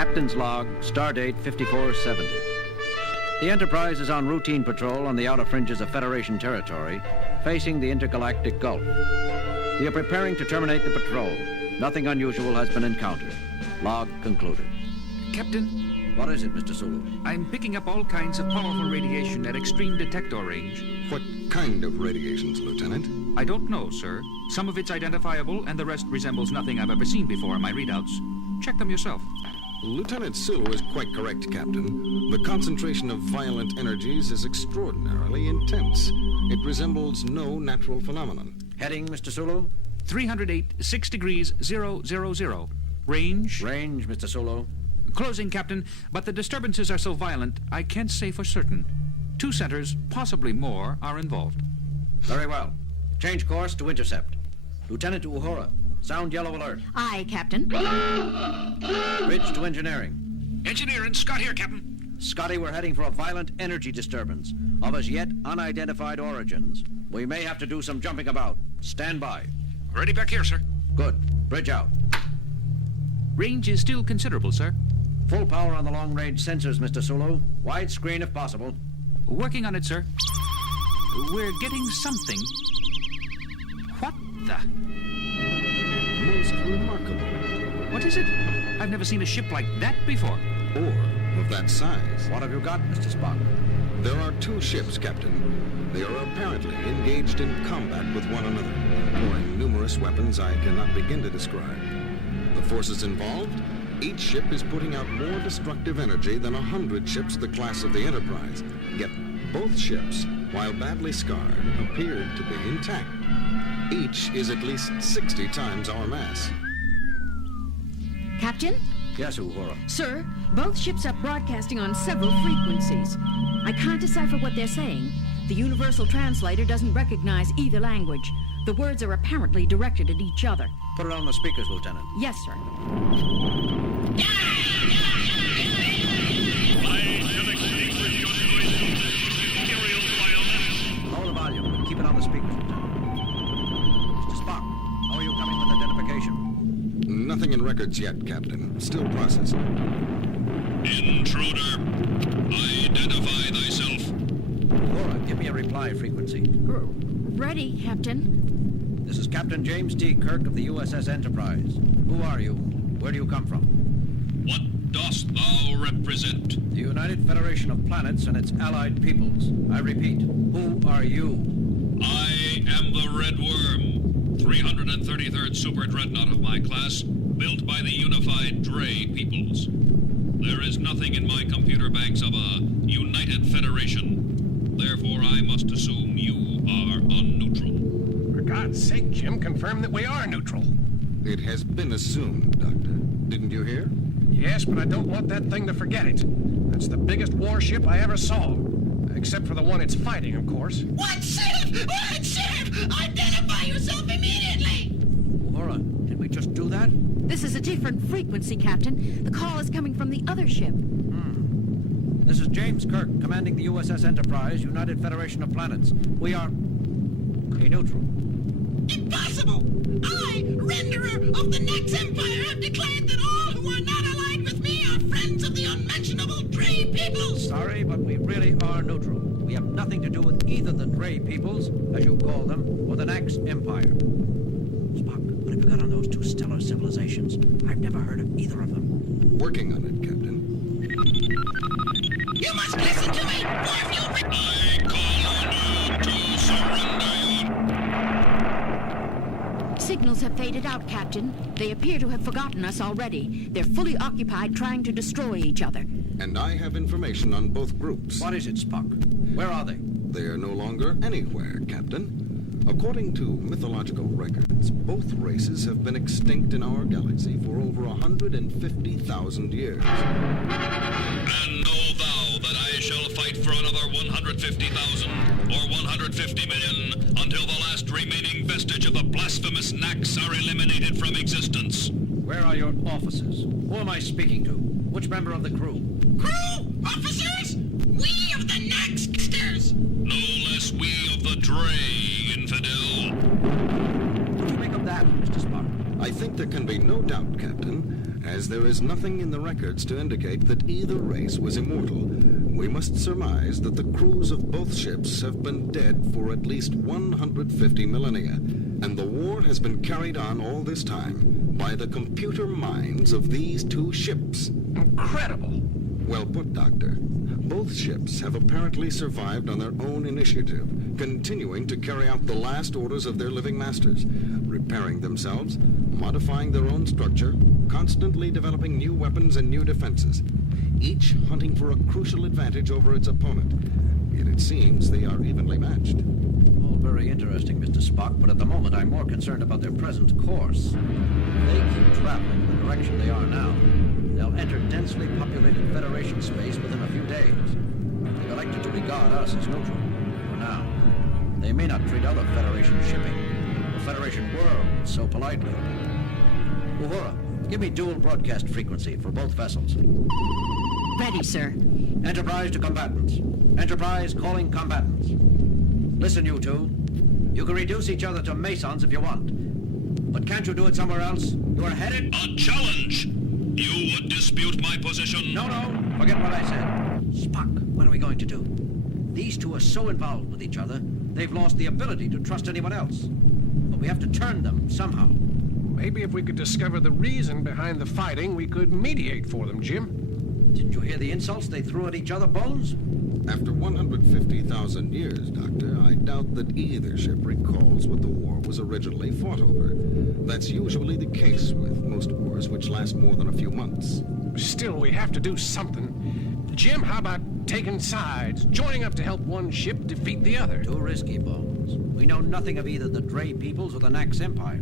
Captain's log, stardate 5470. The Enterprise is on routine patrol on the outer fringes of Federation territory, facing the intergalactic Gulf. We are preparing to terminate the patrol. Nothing unusual has been encountered. Log concluded. Captain? What is it, Mr. Sulu? I'm picking up all kinds of powerful radiation at extreme detector range. What kind of radiations, Lieutenant? I don't know, sir. Some of it's identifiable, and the rest resembles nothing I've ever seen before in my readouts. Check them yourself. Lieutenant Sulu is quite correct, Captain. The concentration of violent energies is extraordinarily intense. It resembles no natural phenomenon. Heading, Mr. Sulu? 308, 6 degrees, 000. Range? Range, Mr. Sulu. Closing, Captain, but the disturbances are so violent, I can't say for certain. 2 centers, possibly more, are involved. Very well. Change course to intercept. Lieutenant Uhura, sound yellow alert. Aye, Captain. Bridge to engineering. Engineering, Scott here, Captain. Scotty, we're heading for a violent energy disturbance of as yet unidentified origins. We may have to do some jumping about. Stand by. Ready back here, sir. Good. Bridge out. Range is still considerable, sir. Full power on the long-range sensors, Mr. Sulu. Wide screen if possible. Working on it, sir. We're getting something. What the? Most remarkable. What is it? I've never seen a ship like that before. Or of that size. What have you got, Mr. Spock? There are 2 ships, Captain. They are apparently engaged in combat with one another, employing numerous weapons I cannot begin to describe. The forces involved? Each ship is putting out more destructive energy than 100 ships the class of the Enterprise. Yet both ships, while badly scarred, appeared to be intact. Each is at least 60 times our mass. Captain? Yes, Uhura. Sir, both ships are broadcasting on several frequencies. I can't decipher what they're saying. The universal translator doesn't recognize either language. The words are apparently directed at each other. Put it on the speakers, Lieutenant. Yes, sir. Lower the volume and keep it on the speakers, Lieutenant. Mr. Spock, how are you coming with identification? Nothing in records yet, Captain. Still processing. Intruder, identify thyself. Uhura, give me a reply frequency. Ready, Captain. This is Captain James T. Kirk of the USS Enterprise. Who are you? Where do you come from? What dost thou represent? The United Federation of Planets and its allied peoples. I repeat, who are you? I am the Red Worm, 333rd Super Dreadnought of my class, built by the unified Dre peoples. There is nothing in my computer banks of a United Federation. Therefore, I must assume you are unneutral. For God's sake, Jim, confirm that we are neutral. It has been assumed, Doctor. Didn't you hear? Yes, but I don't want that thing to forget it. That's the biggest warship I ever saw. Except for the one it's fighting, of course. What ship? What ship? Identify yourself immediately! Uhura, did we just do that? This is a different frequency, Captain. The call is coming from the other ship. This is James Kirk, commanding the USS Enterprise, United Federation of Planets. We are... a neutral. Impossible! I, renderer of the next empire, have declared that all who are not allied with me are friends of the unmentionable Dre peoples! Sorry, but we really are neutral. We have nothing to do with either the Dre peoples, as you call them, or the Nax Empire. Spock, what have you got on those 2 stellar civilizations? I've never heard of either of them. Working on it, Captain. You must listen to me, or if you... I call on you to surrender your... Signals have faded out, Captain. They appear to have forgotten us already. They're fully occupied trying to destroy each other. And I have information on both groups. What is it, Spock? Where are they? They are no longer anywhere, Captain. According to mythological records, both races have been extinct in our galaxy for over 150,000 years. And know thou that I shall fight for another 150,000 or 150 million until the last remaining vestige of the blasphemous Nax are eliminated from existence. Where are your officers? Who am I speaking to? Which member of the crew? Crew! Officers! We of the Naxsters! No less we of the Dre, infidel. What do you make of that, Mr. Spock? I think there can be no doubt, Captain, as there is nothing in the records to indicate that either race was immortal. We must surmise that the crews of both ships have been dead for at least 150 millennia, and the war has been carried on all this time by the computer minds of these two ships. Incredible. Well put, Doctor. Both ships have apparently survived on their own initiative, continuing to carry out the last orders of their living masters, repairing themselves, modifying their own structure, constantly developing new weapons and new defenses, each hunting for a crucial advantage over its opponent. Yet it seems they are evenly matched. All very interesting, Mr. Spock, but at the moment I'm more concerned about their present course. If they keep traveling in the direction they are now, they'll enter densely populated Federation space within a few days. They've elected to regard us as neutral, for now. They may not treat other Federation shipping, or Federation worlds, so politely. Uhura, give me dual broadcast frequency for both vessels. Ready, sir. Enterprise to combatants. Enterprise calling combatants. Listen, you two. You can reduce each other to Masons if you want. But can't you do it somewhere else? You are headed... A challenge! You would dispute my position? No, forget what I said. Spock, what are we going to do? These two are so involved with each other, they've lost the ability to trust anyone else. But we have to turn them somehow. Maybe if we could discover the reason behind the fighting, we could mediate for them, Jim. Didn't you hear the insults they threw at each other, Bones? After 150,000 years, Doctor, I doubt that either ship recalls what the war was originally fought over. That's usually the case with most wars which last more than a few months. Still, we have to do something. Jim, how about taking sides, joining up to help one ship defeat the other? Too risky, Bones. We know nothing of either the Dre peoples or the Nax Empire.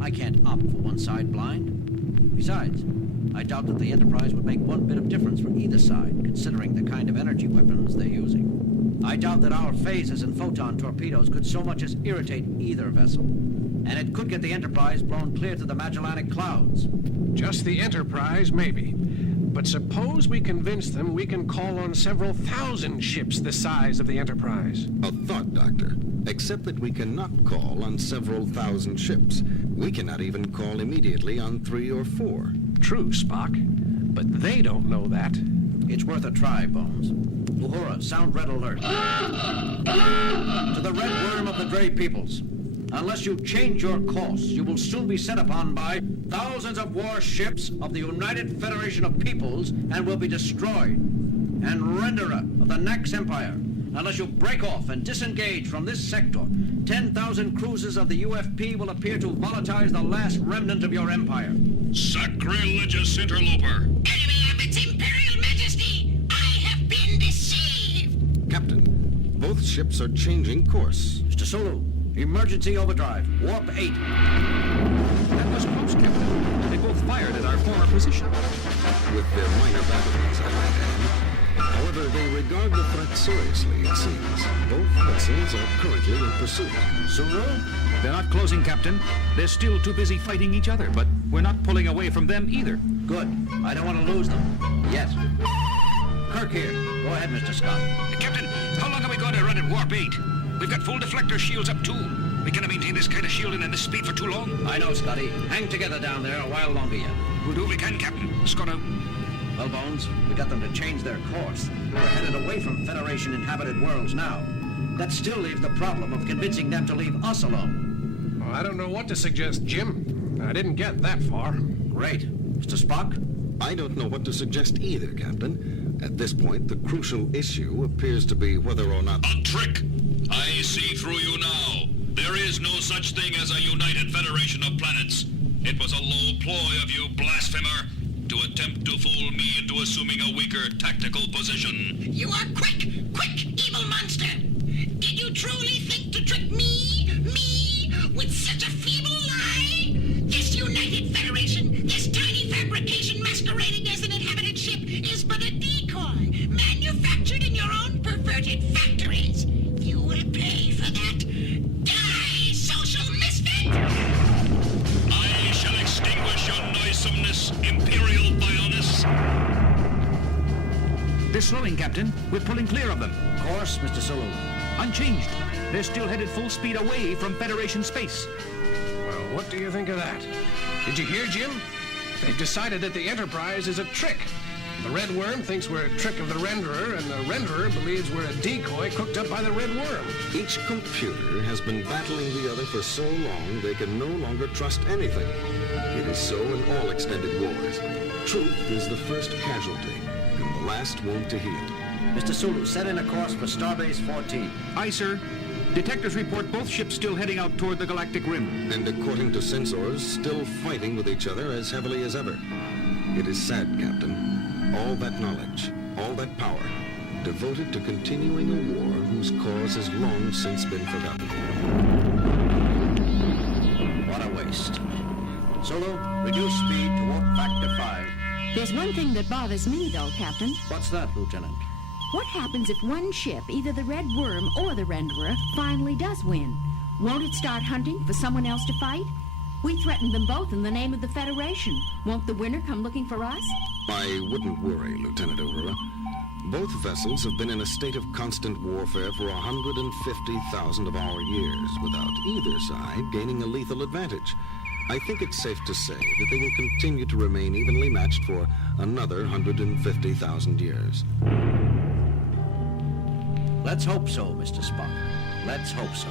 I can't opt for one side blind. Besides, I doubt that the Enterprise would make one bit of difference for either side, considering the kind of energy weapons they're using. I doubt that our phasers and photon torpedoes could so much as irritate either vessel. And it could get the Enterprise blown clear to the Magellanic Clouds. Just the Enterprise, maybe. But suppose we convince them we can call on several thousand ships the size of the Enterprise. A thought, Doctor. Except that we cannot call on several thousand ships. We cannot even call immediately on 3 or 4. True, Spock. But they don't know that. It's worth a try, Bones. Uhura, sound red alert. To the red worm of the Dre peoples. Unless you change your course, you will soon be set upon by thousands of warships of the United Federation of Peoples and will be destroyed. And Renderer of the Nax Empire. Unless you break off and disengage from this sector, 10,000 cruisers of the UFP will appear to volatilize the last remnant of your empire. Sacrilegious interloper! Enemy of its Imperial Majesty, I have been deceived! Captain, both ships are changing course. Mr. Sulu, emergency overdrive, warp 8. That was close, Captain. They both fired at our former position. With their minor batteries, I might add. However, they regard the threat seriously, it seems. Both vessels are currently in pursuit. Sulu? They're not closing, Captain. They're still too busy fighting each other, but we're not pulling away from them either. Good. I don't want to lose them. Yet. Kirk here. Go ahead, Mr. Scott. Captain, how long are we going to run at warp 8? We've got full deflector shields up, too. We cannot maintain this kind of shielding and this speed for too long. I know, Scotty. Hang together down there a while longer yet. We'll do what we can, Captain. Scott out. Well, Bones, we got them to change their course. We're headed away from Federation-inhabited worlds now. That still leaves the problem of convincing them to leave us alone. Well, I don't know what to suggest, Jim. I didn't get that far. Great. Mr. Spock? I don't know what to suggest either, Captain. At this point, the crucial issue appears to be whether or not... A trick! I see through you now. There is no such thing as a united federation of planets. It was a low ploy of you, blasphemer, to attempt to fool me into assuming a weaker tactical position. You are quick, evil monster! Did you truly think to trick me, with such a feeble lie? This United Federation, this tiny fabrication masquerading as an inhabited ship, is but a decoy, manufactured in your own perverted factories. You will pay for that. Die, social misfit! I shall extinguish your noisomeness, Imperial vileness. They're slowing, Captain. We're pulling clear of them. Course, Mr. Sulu. Unchanged. They're still headed full speed away from Federation space. Well, what do you think of that? Did you hear, Jim? They've decided that the Enterprise is a trick. The Red Worm thinks we're a trick of the Renderer, and the Renderer believes we're a decoy cooked up by the Red Worm. Each computer has been battling the other for so long they can no longer trust anything. It is so in all extended wars. Truth is the first casualty, and the last wound to heal. Mr. Sulu, set in a course for Starbase 14. Aye, sir. Detectors report both ships still heading out toward the galactic rim. And according to sensors, still fighting with each other as heavily as ever. It is sad, Captain. All that knowledge, all that power, devoted to continuing a war whose cause has long since been forgotten. What a waste. Sulu, reduce speed to warp factor 5. There's one thing that bothers me, though, Captain. What's that, Lieutenant? What happens if one ship, either the Red Worm or the Renderer, finally does win? Won't it start hunting for someone else to fight? We threatened them both in the name of the Federation. Won't the winner come looking for us? I wouldn't worry, Lieutenant Uhura. Both vessels have been in a state of constant warfare for 150,000 of our years, without either side gaining a lethal advantage. I think it's safe to say that they will continue to remain evenly matched for another 150,000 years. Let's hope so, Mr. Spock. Let's hope so.